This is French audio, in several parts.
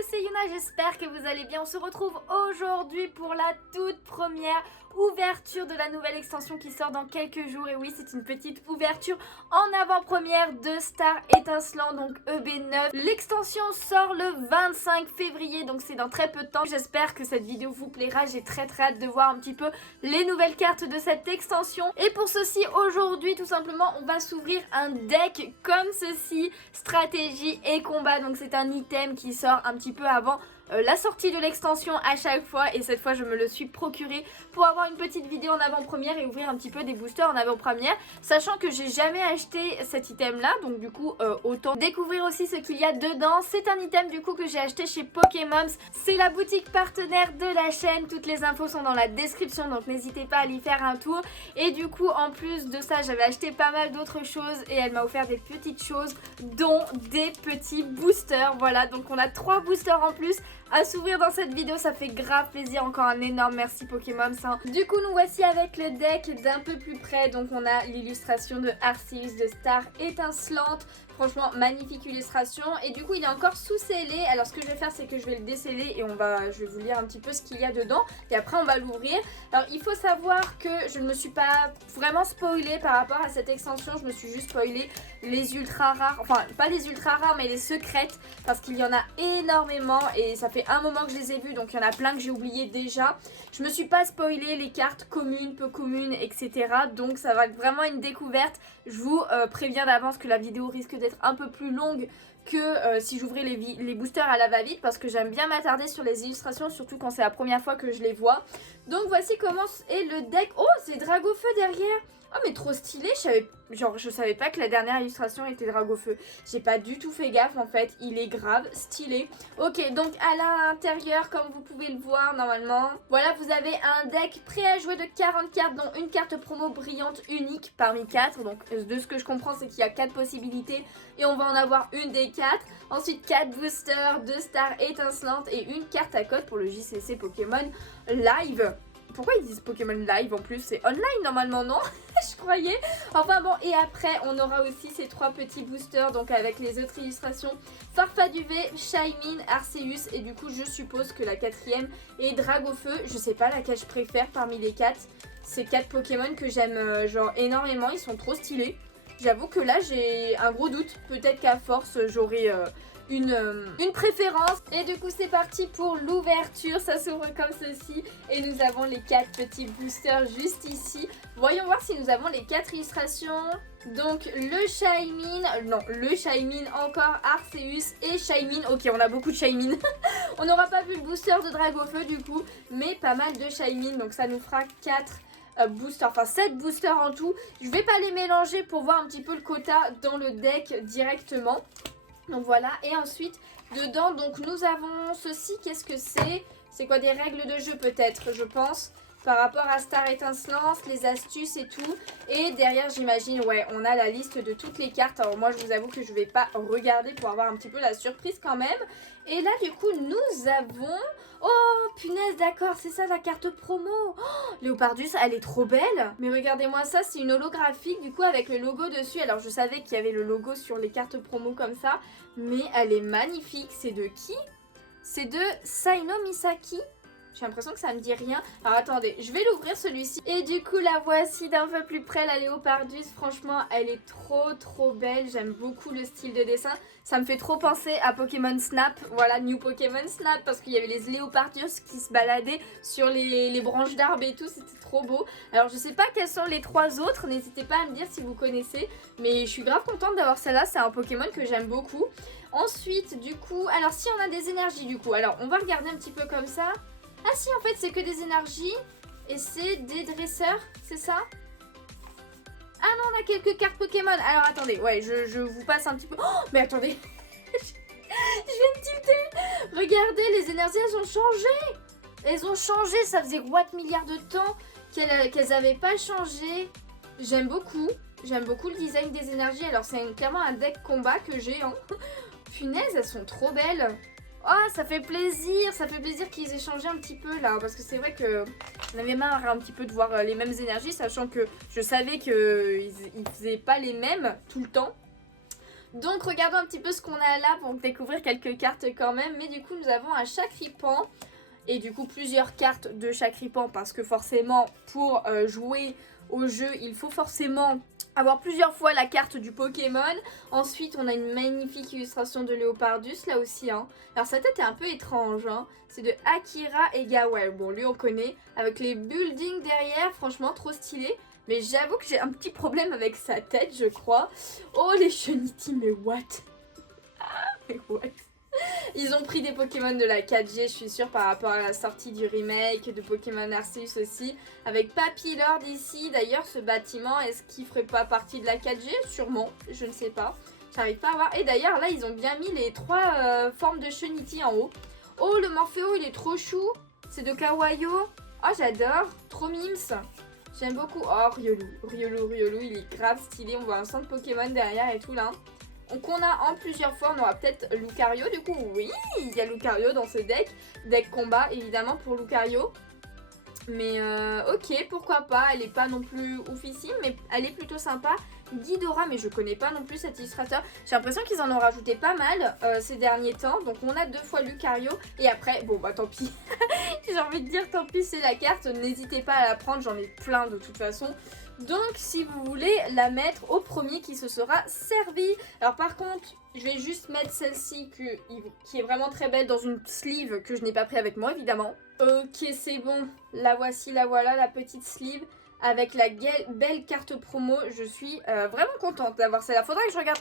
Coucou, c'est Yuna, j'espère que vous allez bien. On se retrouve aujourd'hui pour la toute première ouverture de la nouvelle extension qui sort dans quelques jours. Et oui, c'est une petite ouverture en avant-première de Star Étincelant, donc EB9. L'extension sort le 25 février, donc c'est dans très peu de temps. J'espère que cette vidéo vous plaira. J'ai très hâte de voir un petit peu les nouvelles cartes de cette extension. Et pour ceci, aujourd'hui, tout simplement, on va s'ouvrir un deck comme ceci, stratégie et combat. Donc c'est un item qui sort un petit peu avant la sortie de l'extension à chaque fois, et cette fois je me le suis procuré pour avoir une petite vidéo en avant-première et ouvrir un petit peu des boosters en avant-première, sachant que j'ai jamais acheté cet item là, donc du coup autant découvrir aussi ce qu'il y a dedans. C'est un item du coup que j'ai acheté chez Pokémons, c'est la boutique partenaire de la chaîne, toutes les infos sont dans la description, donc n'hésitez pas à y faire un tour. Et du coup en plus de ça, j'avais acheté pas mal d'autres choses et elle m'a offert des petites choses, dont des petits boosters. Voilà, donc on a 3 boosters en plus à s'ouvrir dans cette vidéo, ça fait grave plaisir. Encore un énorme merci Pokémon. Du coup nous voici avec le deck d'un peu plus près. Donc on a l'illustration de Arceus de Star Étincelante. Franchement magnifique illustration, et du coup il est encore sous scellé. Alors ce que je vais faire, c'est que je vais le déceller et je vais vous lire un petit peu ce qu'il y a dedans et après on va l'ouvrir. Alors il faut savoir que je ne me suis pas vraiment spoilée par rapport à cette extension, je me suis juste spoilée les ultra rares, enfin pas les ultra rares mais les secrètes, parce qu'il y en a énormément et ça fait un moment que je les ai vues, donc il y en a plein que j'ai oublié déjà. Je me suis pas spoilé les cartes communes, peu communes, etc. Donc ça va être vraiment une découverte. Je vous préviens d'avance que la vidéo risque d'être un peu plus longue que si j'ouvrais les boosters à la va-vite, parce que j'aime bien m'attarder sur les illustrations, surtout quand c'est la première fois que je les vois. Donc voici comment est le deck. Oh, c'est Dragofeu derrière. Oh mais trop stylé, je savais pas que la dernière illustration était Dragofeu. J'ai pas du tout fait gaffe en fait, il est grave stylé. Ok, donc à l'intérieur, comme vous pouvez le voir normalement, voilà, vous avez un deck prêt à jouer de 40 cartes, dont une carte promo brillante unique parmi 4. Donc de ce que je comprends, c'est qu'il y a 4 possibilités et on va en avoir une des 4. Ensuite 4 boosters, 2 stars étincelantes et une carte à code pour le JCC Pokémon Live. Pourquoi ils disent Pokémon Live en plus? C'est online normalement, non? Je croyais. Enfin bon, et après on aura aussi ces 3 petits boosters, donc avec les autres illustrations Farfaduvet, Shaymin, Arceus, et du coup je suppose que la 4ème est Dragofeu. Je sais pas laquelle je préfère parmi les 4. Ces 4 Pokémon que j'aime genre énormément, ils sont trop stylés. J'avoue que là j'ai un gros doute, peut-être qu'à force j'aurai une préférence. Et du coup c'est parti pour l'ouverture, ça s'ouvre comme ceci et nous avons les 4 petits boosters juste ici. Voyons voir si nous avons les 4 illustrations. Donc le Shaymin, non le Shaymin, encore Arceus et Shaymin. Ok, on a beaucoup de Shaymin. On n'aura pas vu le booster de Dragofeu du coup, mais pas mal de Shaymin, donc ça nous fera 4 boosters, enfin 7 boosters en tout. Je vais pas les mélanger pour voir un petit peu le quota dans le deck directement. Donc voilà, et ensuite dedans donc nous avons ceci. Qu'est-ce que c'est? C'est quoi, des règles de jeu peut-être, je pense, par rapport à Star Étincelante, les astuces et tout. Et derrière j'imagine, ouais, on a la liste de toutes les cartes. Alors moi je vous avoue que je vais pas regarder pour avoir un petit peu la surprise quand même. Et là du coup nous avons... Oh punaise, d'accord, c'est ça la carte promo. Oh, Léopardus, elle est trop belle. Mais regardez-moi ça, c'est une holographique du coup avec le logo dessus. Alors je savais qu'il y avait le logo sur les cartes promo comme ça, mais elle est magnifique. C'est de qui? C'est de Saino Misaki. J'ai l'impression que ça me dit rien. Alors attendez, je vais l'ouvrir celui-ci. Et du coup la voici d'un peu plus près, la Léopardus. Franchement elle est trop belle. J'aime beaucoup le style de dessin. Ça me fait trop penser à Pokémon Snap. Voilà, New Pokémon Snap, parce qu'il y avait les Léopardus qui se baladaient sur les branches d'arbres et tout. C'était trop beau. Alors je sais pas quels sont les 3 autres. N'hésitez pas à me dire si vous connaissez. Mais je suis grave contente d'avoir celle-là. C'est un Pokémon que j'aime beaucoup. Ensuite du coup, alors si on a des énergies du coup. Alors on va regarder un petit peu comme ça. Ah si, en fait c'est que des énergies et c'est des dresseurs, c'est ça? Ah non, on a quelques cartes Pokémon. Alors attendez, ouais, je vous passe un petit peu... Oh, mais attendez. Je viens de tilter. Regardez, les énergies, elles ont changé. Elles ont changé, ça faisait what milliards de temps qu'elles avaient pas changé. J'aime beaucoup le design des énergies. Alors c'est clairement un deck combat que j'ai, hein. Punaise, elles sont trop belles. Oh, ça fait plaisir qu'ils aient changé un petit peu là, parce que c'est vrai que j'en avais marre un petit peu de voir les mêmes énergies, sachant que je savais qu'ils faisaient pas les mêmes tout le temps. Donc regardons un petit peu ce qu'on a là pour découvrir quelques cartes quand même. Mais du coup nous avons un Chakripan et du coup plusieurs cartes de Chakripan parce que forcément pour jouer au jeu il faut forcément avoir plusieurs fois la carte du Pokémon. Ensuite on a une magnifique illustration de Léopardus là aussi hein. Alors sa tête est un peu étrange hein. C'est de Akira Egawell. Bon lui on connaît avec les buildings derrière, franchement trop stylé. Mais j'avoue que j'ai un petit problème avec sa tête je crois. Oh les Chunity mais what? Mais what? Ils ont pris des Pokémon de la 4G, je suis sûre, par rapport à la sortie du remake de Pokémon Arceus aussi. Avec Papillard ici, d'ailleurs, ce bâtiment, est-ce qu'il ferait pas partie de la 4G? Sûrement, je ne sais pas. J'arrive pas à voir. Et d'ailleurs, là, ils ont bien mis les 3 formes de Chunity en haut. Oh, le Morpheo, il est trop chou. C'est de Kawaio. Oh, j'adore. Trop mims. J'aime beaucoup. Oh, Riolu, il est grave stylé. On voit un centre Pokémon derrière et tout, là. Donc on a en plusieurs fois, on aura peut-être Lucario, du coup oui, il y a Lucario dans ce deck combat évidemment pour Lucario. Mais ok, pourquoi pas, elle est pas non plus oufissime, mais elle est plutôt sympa. Ghidorah, mais je connais pas non plus cet illustrateur. J'ai l'impression qu'ils en ont rajouté pas mal ces derniers temps. Donc on a 2 fois Lucario et après, bon bah tant pis. J'ai envie de dire tant pis, c'est la carte, n'hésitez pas à la prendre, j'en ai plein de toute façon. Donc si vous voulez la mettre au premier qui se sera servi. Alors par contre, je vais juste mettre celle-ci qui est vraiment très belle dans une sleeve que je n'ai pas pris avec moi évidemment. Ok c'est bon, la voici, la voilà, la petite sleeve avec la belle carte promo. Je suis vraiment contente d'avoir celle-là. Faudrait que je regarde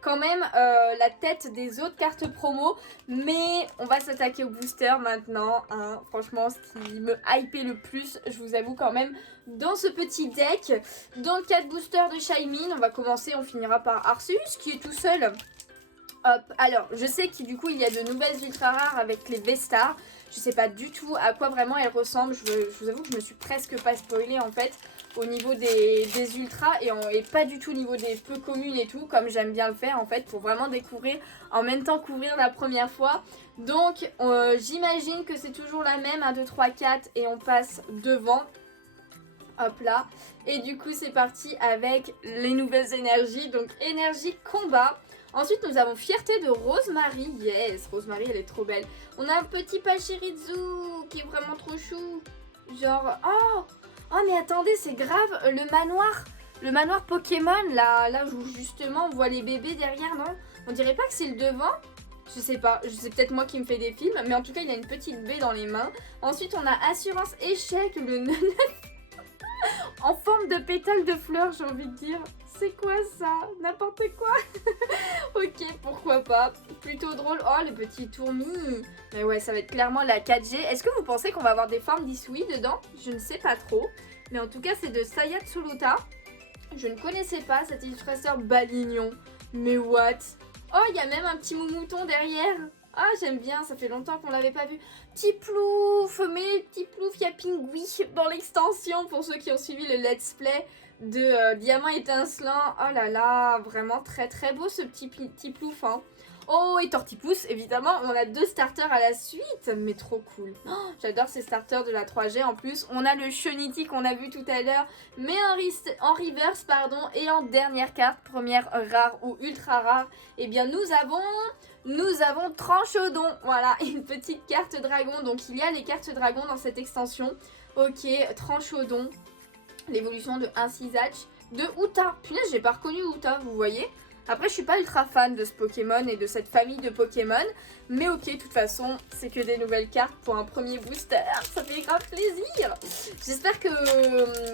quand même la tête des autres cartes promo. Mais on va s'attaquer au booster maintenant. Hein. Franchement, ce qui me hypait le plus, je vous avoue quand même, dans ce petit deck. Dans le 4 booster de Shaymin, on va commencer, on finira par Arceus qui est tout seul. Hop, alors je sais qu'il du coup il y a de nouvelles ultra rares avec les V-Stars. Je sais pas du tout à quoi vraiment elles ressemblent. Je vous avoue que je me suis presque pas spoilée en fait au niveau des ultras et pas du tout au niveau des peu communes et tout, comme j'aime bien le faire en fait pour vraiment découvrir en même temps qu'ouvrir la première fois. Donc j'imagine que c'est toujours la même 1, 2, 3, 4 et on passe devant. Hop là. Et du coup c'est parti avec les nouvelles énergies. Donc énergie combat. Ensuite, nous avons Fierté de Rosemary. Yes, Rosemary, elle est trop belle. On a un petit Pachirisu qui est vraiment trop chou. Genre, oh, mais attendez, c'est grave, le manoir. Le manoir Pokémon, là où justement on voit les bébés derrière, non? On dirait pas que c'est le devant? Je sais pas, c'est peut-être moi qui me fais des films. Mais en tout cas, il a une petite baie dans les mains. Ensuite, on a Assurance Échec, le neuneu en forme de pétale de fleurs, j'ai envie de dire. C'est quoi ça? N'importe quoi. Ok, pourquoi pas. Plutôt drôle. Oh, le petit tourmi. Mais ouais, ça va être clairement la 4G. Est-ce que vous pensez qu'on va avoir des formes d'Isui dedans? Je ne sais pas trop. Mais en tout cas, c'est de Sayatsuluta. Je ne connaissais pas cet illustrateur Balignon. Mais what? Oh, il y a même un petit moumouton derrière. Ah, j'aime bien, ça fait longtemps qu'on l'avait pas vu. Petit plouf, mais petit plouf, il y a Pingui dans l'extension pour ceux qui ont suivi le let's play de Diamant étincelant. Oh là là, vraiment très très beau ce petit plouf. Hein. Oh, et Tortipousse, évidemment, on a 2 starters à la suite, mais trop cool. Oh, j'adore ces starters de la 3G en plus. On a le Chunity qu'on a vu tout à l'heure, mais en reverse, pardon, et en dernière carte, première rare ou ultra rare, eh bien nous avons Tranchodon, voilà, une petite carte dragon. Donc il y a les cartes dragon dans cette extension. Ok, Tranchodon, l'évolution de un Cisatch, de Uta. Punaise, j'ai pas reconnu Uta, vous voyez. Après, je suis pas ultra fan de ce Pokémon et de cette famille de Pokémon. Mais ok, de toute façon, c'est que des nouvelles cartes pour un premier booster. Ça fait grave plaisir. J'espère que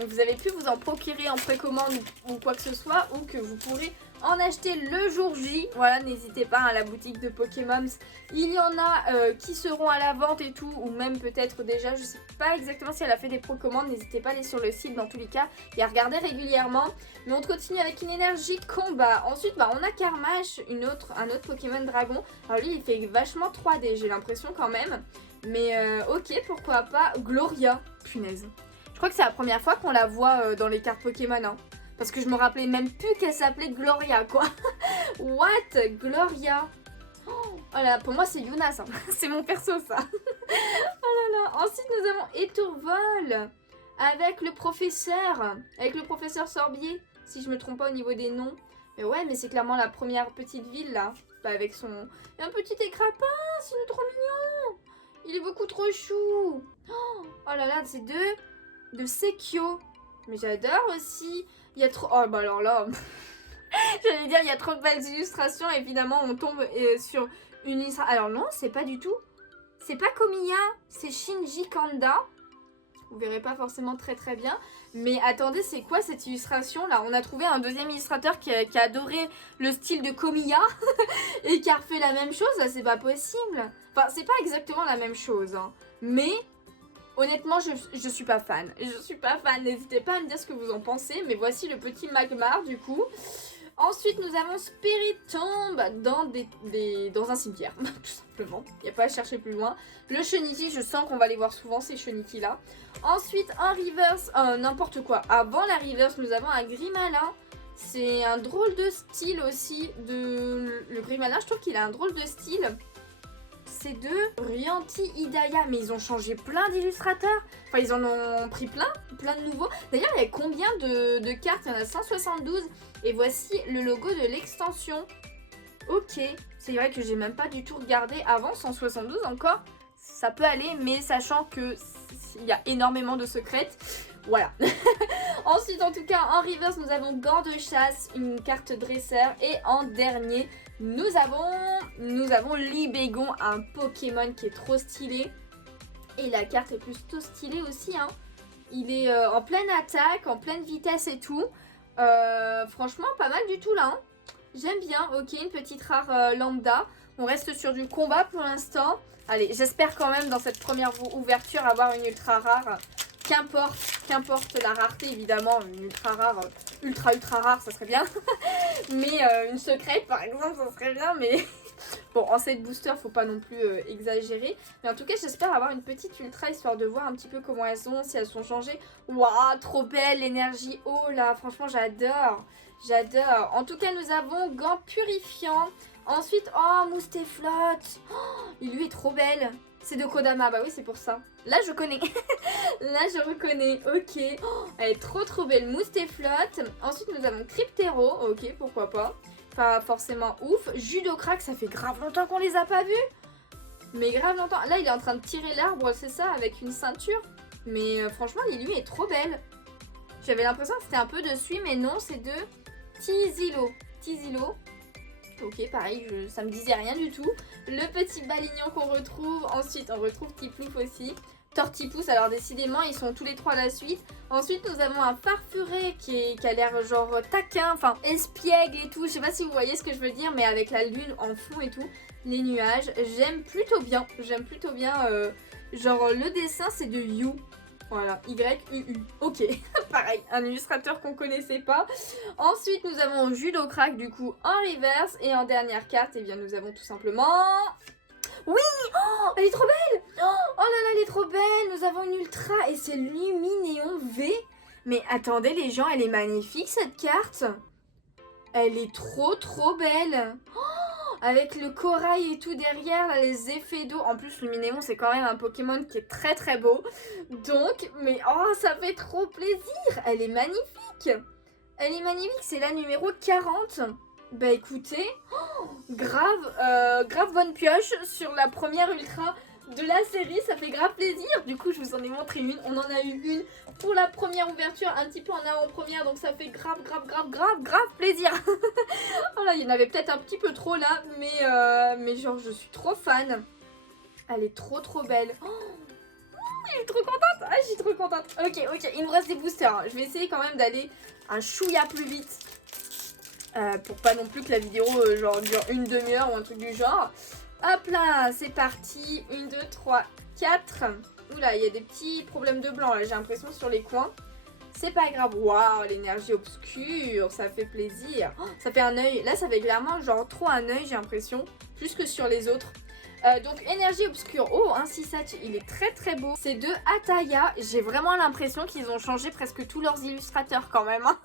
vous avez pu vous en procurer en précommande ou quoi que ce soit. Ou que vous pourrez en acheter le jour J. Voilà, n'hésitez pas à la boutique de Pokémon. Il y en a qui seront à la vente et tout. Ou même peut-être déjà, je sais pas exactement si elle a fait des précommandes. N'hésitez pas à aller sur le site dans tous les cas et à regarder régulièrement. Mais on continue avec une énergie combat. Ensuite, on a Carmash, un autre Pokémon dragon. Alors lui, il fait vachement 3D, j'ai l'impression quand même. Mais ok, pourquoi pas. Gloria, punaise. Je crois que c'est la première fois qu'on la voit dans les cartes Pokémon. Hein. Parce que je me rappelais même plus qu'elle s'appelait Gloria, quoi. What? Gloria. Oh là, pour moi, c'est Yuna, ça. C'est mon perso, ça. Oh là là. Ensuite, nous avons Étourvol. Avec le professeur Sorbier, si je me trompe pas au niveau des noms. Mais ouais, mais c'est clairement la première petite ville là. Bah, avec son... Et un petit écrapin, c'est trop mignon. Il est beaucoup trop chou. Oh là là, c'est de Sekio. Mais j'adore aussi. Il y a trop... Oh bah alors là... J'allais dire, il y a trop de belles illustrations. Évidemment, on tombe sur une illustration. Alors non, c'est pas du tout. C'est pas Komiya, c'est Shinji Kanda. Vous verrez pas forcément très bien. Mais attendez, c'est quoi cette illustration là? On a trouvé un deuxième illustrateur qui a adoré le style de Komiya et qui a refait la même chose. Là, c'est pas possible. Enfin, c'est pas exactement la même chose. Hein. Mais honnêtement, je suis pas fan. Je suis pas fan. N'hésitez pas à me dire ce que vous en pensez. Mais voici le petit Magmar du coup. Ensuite, nous avons Spirit Tomb dans un cimetière, tout simplement. Il n'y a pas à chercher plus loin. Le Shuniki, je sens qu'on va les voir souvent, ces Shuniki là. Ensuite, en reverse, n'importe quoi. Avant la reverse, nous avons un Grimalin. C'est un drôle de style aussi. Le Grimalin, je trouve qu'il a un drôle de style. C'est de Ryanti Hidaya. Mais ils ont changé plein d'illustrateurs. Enfin, ils en ont pris plein de nouveaux. D'ailleurs, il y a combien de cartes? Il y en a 172. Et voici le logo de l'extension. Ok, c'est vrai que j'ai même pas du tout regardé avant, 172 encore. Ça peut aller, mais sachant que il y a énormément de secrets. Voilà. Ensuite, en tout cas, en reverse, nous avons Gants de chasse, une carte dresseur. Et en dernier, nous avons Libégon, un Pokémon qui est trop stylé. Et la carte est plutôt stylée aussi. Hein. Il est en pleine attaque, en pleine vitesse et tout. Franchement, pas mal du tout là. Hein. J'aime bien. Ok, une petite rare lambda. On reste sur du combat pour l'instant. Allez, j'espère quand même dans cette première ouverture avoir une ultra rare. Qu'importe la rareté, évidemment. Une ultra rare, ultra rare, ça serait bien. Mais une secrète, par exemple, ça serait bien. Mais bon, en set booster, faut pas non plus exagérer. Mais en tout cas, j'espère avoir une petite ultra, histoire de voir un petit peu comment elles sont, si elles sont changées. Waouh, trop belle l'énergie. Oh là, franchement, j'adore. J'adore. En tout cas, nous avons Gants purifiants. Ensuite, oh, Moustéflotte. Oh, il lui est trop belle. C'est de Kodama, bah oui, c'est pour ça. Là, je connais. Là, je reconnais. Ok. Oh, elle est trop belle. Moustéflotte. Ensuite, nous avons Cryptero. Ok, pourquoi pas. Pas forcément ouf. Judocrack, ça fait grave longtemps qu'on les a pas vus. Mais grave longtemps. Là, il est en train de tirer l'arbre, c'est ça, avec une ceinture. Mais franchement, l'Illu est trop belle. J'avais l'impression que c'était un peu de Sui, mais non, c'est de Tizilo. Ok, pareil, ça me disait rien du tout. Le petit Balignon qu'on retrouve. Ensuite, on retrouve Tiplouf aussi. Tortipousse, alors décidément, ils sont tous les trois à la suite. Ensuite, nous avons un Farfuret qui a l'air genre taquin, enfin espiègle et tout. Je sais pas si vous voyez ce que je veux dire, mais avec la lune en fond et tout. Les nuages, j'aime plutôt bien. Genre, le dessin, c'est de You. Voilà, Y-U-U. Ok, pareil, un illustrateur qu'on connaissait pas. Ensuite, nous avons Judocrack, du coup, en reverse. Et en dernière carte, eh bien, nous avons tout simplement... Oui, oh, elle est trop belle. Oh là là, elle est trop belle. Nous avons une ultra et c'est Luminéon V. Mais attendez les gens, elle est magnifique cette carte. Elle est trop belle. Oh, avec le corail et tout derrière, là, les effets d'eau. En plus, Luminéon, c'est quand même un Pokémon qui est très beau. Donc, mais oh, ça fait trop plaisir. Elle est magnifique. Elle est magnifique, c'est la numéro 40. Bah écoutez, oh, grave bonne pioche sur la première ultra de la série, ça fait grave plaisir. Du coup, je vous en ai montré une, on en a eu une pour la première ouverture, un petit peu en avant-première, donc ça fait grave plaisir. Oh là, il y en avait peut-être un petit peu trop là, mais genre je suis trop fan. Elle est trop belle. Oh, je suis trop contente. Ah, je suis trop contente. Ok, il nous reste des boosters. Je vais essayer quand même d'aller un chouïa plus vite. Pour pas non plus que la vidéo genre dure une demi-heure ou un truc du genre. Hop là, c'est parti. 1, 2, 3, 4. Oula, il y a des petits problèmes de blanc là, j'ai l'impression sur les coins. C'est pas grave. Waouh, l'énergie obscure, ça fait plaisir. Oh, ça fait un œil. Là, ça fait clairement genre trop un œil, j'ai l'impression. Plus que sur les autres. Donc énergie obscure, oh un 6-7, il est très beau. C'est de Ataya, j'ai vraiment l'impression qu'ils ont changé presque tous leurs illustrateurs quand même. Hein.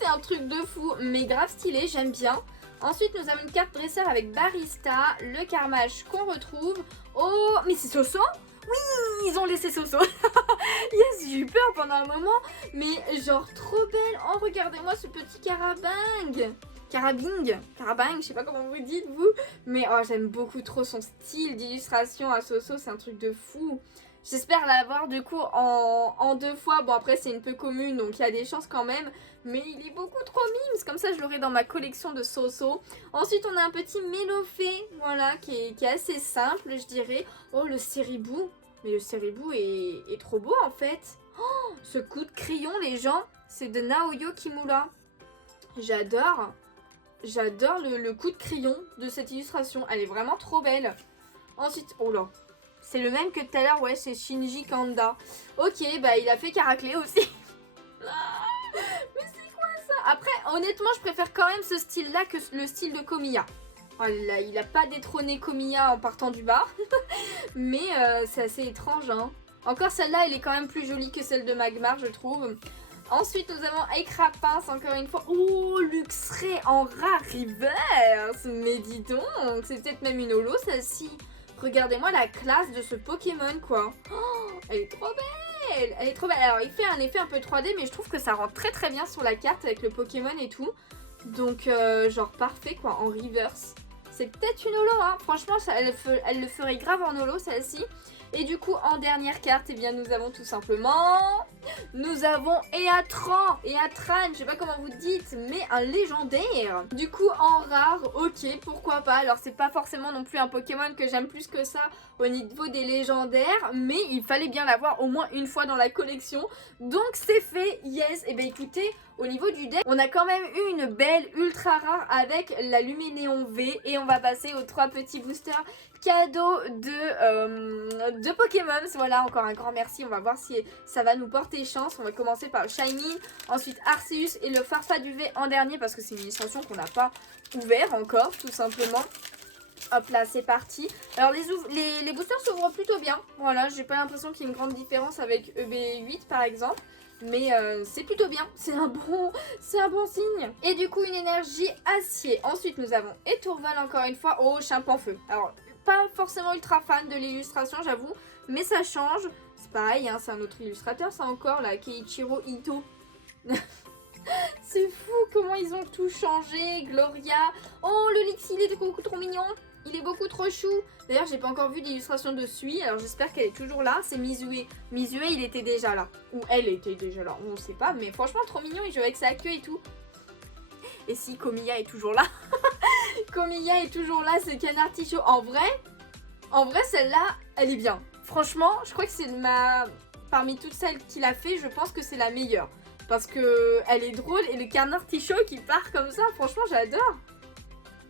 C'est un truc de fou, mais grave stylé, j'aime bien. Ensuite nous avons une carte dresseur avec Barista, le Carmage qu'on retrouve. Oh, mais c'est Soso? Oui, ils ont laissé Soso. Yes, j'ai eu peur pendant un moment, mais genre trop belle. Oh, regardez-moi ce petit Carabang. Carabing, je sais pas comment vous dites vous, mais oh, j'aime beaucoup trop son style d'illustration à Soso, c'est un truc de fou. J'espère l'avoir du coup en 2 fois, bon après c'est une peu commune donc il y a des chances quand même, mais il est beaucoup trop mimes, comme ça je l'aurai dans ma collection de Soso. Ensuite on a un petit Mélofée, voilà, qui est assez simple je dirais. Oh le Ceribou, mais le Ceribou est trop beau en fait. Oh, ce coup de crayon les gens, c'est de Naoyo Kimura. J'adore le coup de crayon de cette illustration, elle est vraiment trop belle. Ensuite, oh là, c'est le même que tout à l'heure, ouais, c'est Shinji Kanda. Ok, bah il a fait Caraclé aussi. Mais c'est quoi ça? Après, honnêtement, je préfère quand même ce style-là que le style de Komiya. Oh là, il a pas détrôné Komiya en partant du bas. Mais c'est assez étrange, hein. Encore celle-là, elle est quand même plus jolie que celle de Magmar, je trouve. Ensuite, nous avons Aikra Pince, encore une fois. Oh, Luxray en rare reverse. Mais dis donc, c'est peut-être même une holo, celle-ci. Regardez-moi la classe de ce Pokémon, quoi. Oh, elle est trop belle. Elle est trop belle. Alors, il fait un effet un peu 3D, mais je trouve que ça rend très très bien sur la carte avec le Pokémon et tout. Donc, genre parfait, quoi, en reverse. C'est peut-être une holo, hein. Franchement, ça, elle le ferait grave en holo, celle-ci. Et du coup, en dernière carte, eh bien, nous avons tout simplement... Nous avons Eatran, je sais pas comment vous dites, mais un légendaire. Du coup, en rare, ok, pourquoi pas. Alors, c'est pas forcément non plus un Pokémon que j'aime plus que ça au niveau des légendaires, mais il fallait bien l'avoir au moins une fois dans la collection. Donc, c'est fait, yes. Et bien, écoutez, au niveau du deck, on a quand même eu une belle ultra rare avec la Luminéon V. Et on va passer aux 3 petits boosters cadeaux de Pokémon. Voilà, encore un grand merci. On va voir si ça va nous porter chance. On va commencer par le Shiny, ensuite Arceus et le Farfaduvet en dernier parce que c'est une illustration qu'on n'a pas ouvert encore, tout simplement. Hop là, c'est parti. Alors les boosters s'ouvrent plutôt bien. Voilà, j'ai pas l'impression qu'il y ait une grande différence avec EB8 par exemple. Mais c'est plutôt bien, c'est un bon signe. Et du coup une énergie acier. Ensuite nous avons Étourval encore une fois. Oh, Chimpanfeu. Alors pas forcément ultra fan de l'illustration j'avoue, mais ça change. C'est pareil, hein, c'est un autre illustrateur ça encore là, Keiichiro Ito. C'est fou comment ils ont tout changé. Gloria. Oh le Lixi il est beaucoup trop mignon. Il est beaucoup trop chou. D'ailleurs, j'ai pas encore vu d'illustration de Sui. Alors, j'espère qu'elle est toujours là. C'est Mizue. Mizue, il était déjà là. Ou elle était déjà là. On sait pas. Mais franchement, trop mignon. Il joue avec sa queue et tout. Et si Komiya est toujours là. Komiya est toujours là. C'est Canard Ticho. En vrai, celle-là, elle est bien. Franchement, je crois que c'est parmi toutes celles qu'il a fait, je pense que c'est la meilleure. Parce que elle est drôle. Et le Canard Ticho qui part comme ça, franchement, j'adore.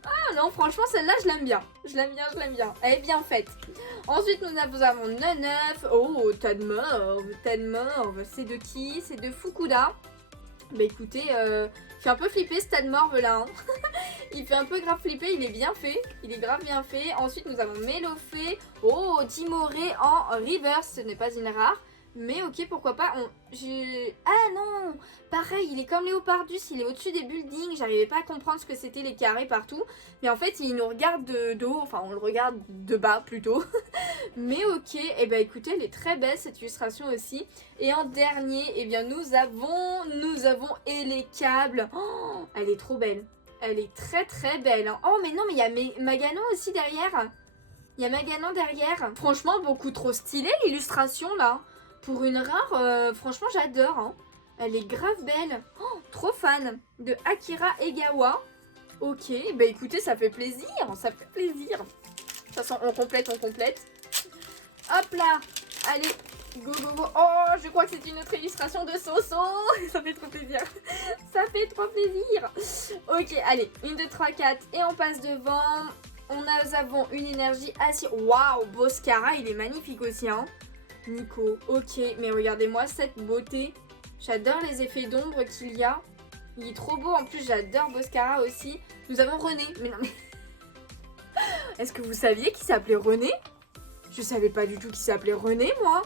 Ah non, franchement, celle-là, je l'aime bien. Je l'aime bien. Elle est bien faite. Ensuite, nous avons Neneuf. Oh, Tadmorve. C'est de qui? C'est de Fukuda. Bah écoutez, il fait un peu flipper ce Tadmorve là. Hein. Il fait un peu grave flipper, il est bien fait. Il est grave bien fait. Ensuite, nous avons Mélofée. Oh, Timoré en reverse. Ce n'est pas une rare. Mais ok, pourquoi pas. Ah non, pareil, il est comme Léopardus, il est au-dessus des buildings. J'arrivais pas à comprendre ce que c'était les carrés partout. Mais en fait, il nous regarde de haut, enfin on le regarde de bas plutôt. Mais ok, et bah écoutez, elle est très belle cette illustration aussi. Et en dernier, eh bien nous avons Elekable. Oh, elle est trop belle. Elle est très très belle. Hein. Oh mais non, mais il y a Maganon aussi derrière. Il y a Maganon derrière. Franchement, beaucoup trop stylé l'illustration là. Pour une rare, franchement j'adore. Hein. Elle est grave belle. Oh, trop fan de Akira Egawa. Ok, bah écoutez, ça fait plaisir. De toute façon, on complète. Hop là. Allez, go. Oh, je crois que c'est une autre illustration de Soso. Ça fait trop plaisir. Ok, allez, 1, 2, 3, 4. Et on passe devant. Nous avons une énergie acier. Waouh, Boscara, il est magnifique aussi, hein. Nico, ok, mais regardez-moi cette beauté. J'adore les effets d'ombre qu'il y a. Il est trop beau, en plus j'adore Boscara aussi. Nous avons René, mais non mais... Est-ce que vous saviez qu'il s'appelait René? Je savais pas du tout qu'il s'appelait René, moi.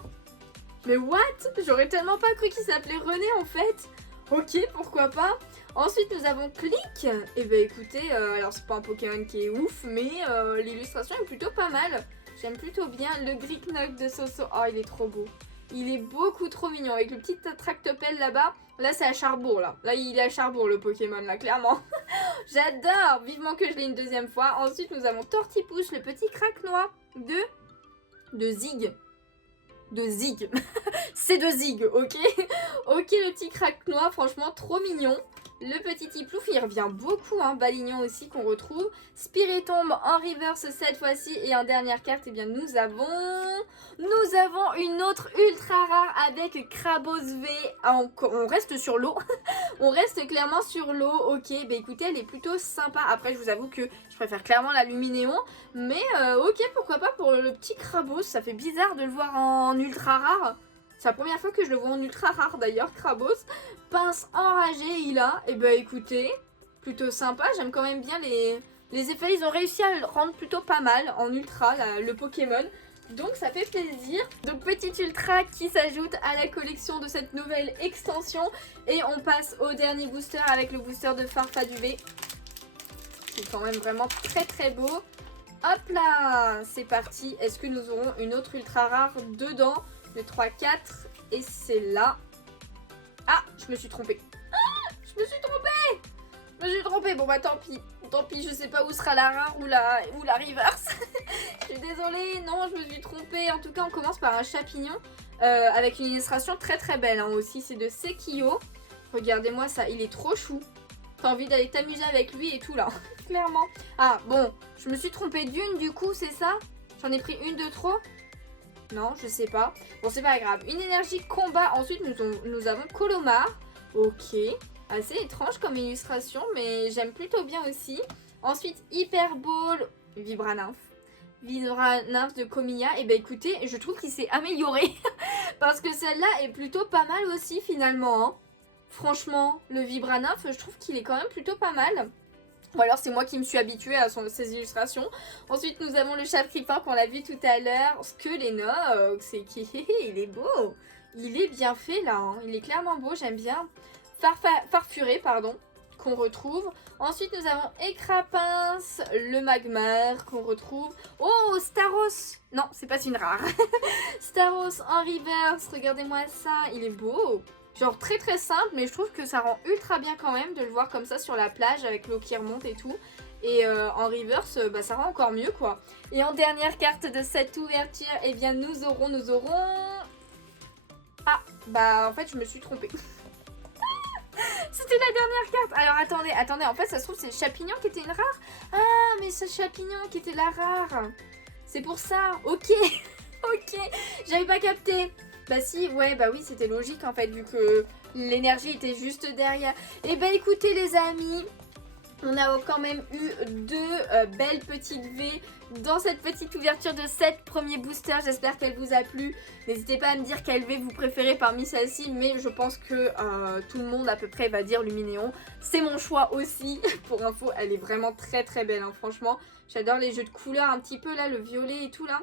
Mais what? J'aurais tellement pas cru qu'il s'appelait René en fait. Ok, pourquoi pas. Ensuite nous avons Click. Et bah écoutez, alors c'est pas un Pokémon qui est ouf, mais l'illustration est plutôt pas mal. J'aime plutôt bien le Greeknock de Soso. Oh, il est trop beau. Il est beaucoup trop mignon. Avec le petit tractopelle là-bas. Là, c'est à Charbourg, là. Là, il est à Charbourg, le Pokémon, là, clairement. J'adore. Vivement que je l'ai une deuxième fois. Ensuite, nous avons Tortipousse, le petit craquenois de Zig. De Zig. C'est de Zig, ok. Ok, le petit craquenois, franchement, trop mignon. Le petit Tiplouf, il revient beaucoup, hein. Balignon aussi qu'on retrouve. Spiritomb en reverse cette fois-ci. Et en dernière carte, eh bien, nous avons une autre ultra rare avec Crabos V. Ah, on reste sur l'eau. On reste clairement sur l'eau. Ok, bah écoutez, elle est plutôt sympa. Après, je vous avoue que je préfère clairement la Luminéon. Mais ok, pourquoi pas pour le petit Crabos. Ça fait bizarre de le voir en ultra rare. C'est la première fois que je le vois en ultra rare d'ailleurs, Crabos. Pince enragée, il a. Et bah écoutez, plutôt sympa. J'aime quand même bien les effets. Ils ont réussi à le rendre plutôt pas mal en ultra, le Pokémon. Donc ça fait plaisir. Donc petit ultra qui s'ajoute à la collection de cette nouvelle extension. Et on passe au dernier booster avec le booster de Farfaduvé. C'est quand même vraiment très très beau. Hop là, c'est parti. Est-ce que nous aurons une autre ultra rare dedans? Le 3, 4 et c'est là. Ah, je me suis trompée. Ah, je me suis trompée. Je me suis trompée. Bon bah tant pis. Tant pis, je sais pas où sera la rare ou la reverse. Je suis désolée. Non, je me suis trompée. En tout cas, on commence par un chapignon avec une illustration très très belle hein, aussi. C'est de Sekio. Regardez-moi ça, il est trop chou. T'as envie d'aller t'amuser avec lui et tout là. Clairement. Ah bon, je me suis trompée d'une du coup, c'est ça? J'en ai pris une de trop? Non, je sais pas. Bon, c'est pas grave. Une énergie combat. Ensuite, nous avons Colomar. Ok. Assez étrange comme illustration, mais j'aime plutôt bien aussi. Ensuite, Hyper Ball. Vibranymph. Vibranymph de Comilla. Et ben écoutez, je trouve qu'il s'est amélioré. Parce que celle-là est plutôt pas mal aussi finalement. Hein. Franchement, le Vibranymph, je trouve qu'il est quand même plutôt pas mal. Ou alors c'est moi qui me suis habituée à ces illustrations. Ensuite nous avons le Chatripan qu'on l'a vu tout à l'heure. Skelenox, c'est qui il est beau. Il est bien fait là, hein. Il est clairement beau, j'aime bien. Farfuré, pardon, qu'on retrouve. Ensuite nous avons Écrapince, le Magmar qu'on retrouve. Oh, Staros. Non, c'est pas une rare. Staros en reverse, regardez-moi ça, il est beau. Genre très très simple, mais je trouve que ça rend ultra bien quand même de le voir comme ça sur la plage avec l'eau qui remonte et tout. Et en reverse, bah, ça rend encore mieux quoi. Et en dernière carte de cette ouverture, eh bien nous aurons... Ah, bah en fait je me suis trompée. C'était la dernière carte. Alors attendez, en fait ça se trouve c'est le Chapignon qui était une rare. Ah, mais ce Chapignon qui était la rare. C'est pour ça, ok. Ok, j'avais pas capté. Bah si, ouais, bah oui, c'était logique en fait, vu que l'énergie était juste derrière. Et bah écoutez les amis, on a quand même eu deux belles petites V dans cette petite ouverture de 7 premiers boosters. J'espère qu'elle vous a plu. N'hésitez pas à me dire quelle V vous préférez parmi celles-ci, mais je pense que tout le monde à peu près va dire Luminéon. C'est mon choix aussi. Pour info, elle est vraiment très très belle, hein, franchement. J'adore les jeux de couleurs un petit peu là, le violet et tout là.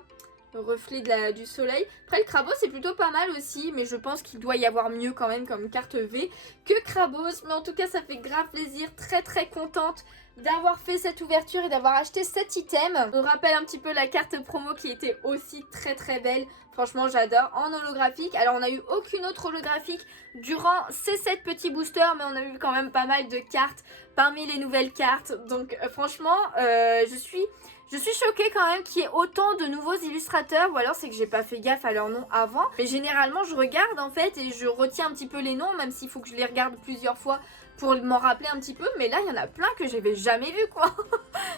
Le reflet du soleil. Après le Crabos c'est plutôt pas mal aussi, mais je pense qu'il doit y avoir mieux quand même comme carte V que Crabos. Mais en tout cas ça fait grave plaisir, très très contente d'avoir fait cette ouverture et d'avoir acheté cet item. On rappelle un petit peu la carte promo qui était aussi très très belle. Franchement j'adore, en holographique. Alors on n'a eu aucune autre holographique durant ces 7 petits boosters, mais on a eu quand même pas mal de cartes parmi les nouvelles cartes. Donc franchement je suis choquée quand même qu'il y ait autant de nouveaux illustrateurs, ou alors c'est que j'ai pas fait gaffe à leurs noms avant. Mais généralement je regarde en fait et je retiens un petit peu les noms, même s'il faut que je les regarde plusieurs fois pour m'en rappeler un petit peu. Mais là il y en a plein que j'avais jamais vu quoi.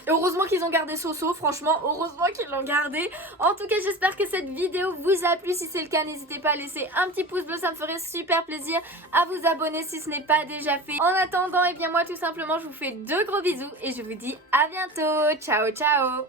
Et heureusement qu'ils ont gardé Soso, franchement heureusement qu'ils l'ont gardé. En tout cas j'espère que cette vidéo vous a plu. Si c'est le cas n'hésitez pas à laisser un petit pouce bleu, ça me ferait super plaisir. À vous abonner si ce n'est pas déjà fait. En attendant, et bien moi tout simplement je vous fais de gros bisous et je vous dis à bientôt. Ciao ciao.